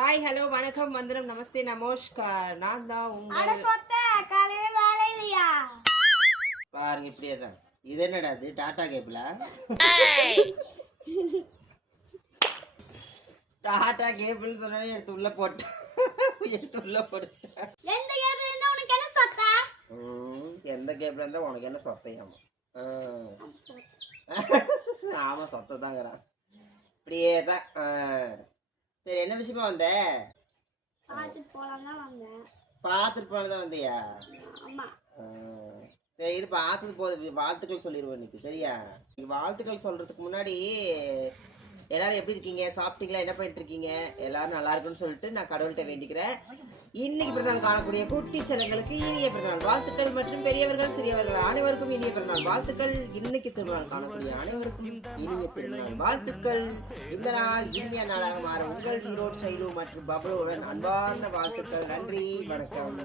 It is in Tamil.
ஹாய் ஹலோ வணக்கம் வந்தனம் நமஸ்தே நமஸ்கார். நான் தான் இல்லையா? பாருங்க இப்படியே தான். இது என்னடா இது? டாடா கேபிளா? டாடா கேபிள் சொன்னா எடுத்து உள்ள போட்டு எடுத்து உள்ள போட்டுட்டேன். எந்த கேபிள் இருந்தா உனக்கு என்ன சொத்த? எந்த கேபிள் இருந்தா உனக்கு என்ன சொத்தையாமா. ஆமா. சொத்தை. தாங்கிறான் இப்படியே தான். சரி என்ன விஷயமா வந்த? பார்த்து போலாம் தான் வந்தேன். பார்த்துட்டு போனதான் வந்தியா? ஆமா. சரி இரு பார்த்தது போதும் வாழ்த்துக்கள் சொல்லிடுவோம் இன்னைக்கு சரியா? வாழ்த்துக்கள் சொல்றதுக்கு முன்னாடி எல்லாரும் எப்படி இருக்கீங்க? சாப்பிட்டீங்களா? என்ன பண்ணிட்டு இருக்கீங்க எல்லாரும் நல்லா இருக்குன்னு சொல்லிட்டு நான் கடவுள்கிட்ட வேண்டிக்கிறேன். இன்னைக்கு பிறந்தநாள் காணக்கூடிய குட்டி சனங்களுக்கு இனிய பிறந்தநாள் வாழ்த்துக்கள் மற்றும் பெரியவர்கள் சிறியவர்கள் அனைவருக்கும் இனிய பிறந்தநாள் வாழ்த்துக்கள். இன்னைக்கு திருநாள் காணக்கூடிய அனைவருக்கும் இனிய திருநாள் வாழ்த்துக்கள். இந்த நாள் இனிய நாளாக மாற உங்கள் ஈரோடு சைலு மற்றும் பபுளுடன் அன்பார்ந்த வாழ்த்துக்கள். நன்றி. வணக்கம்.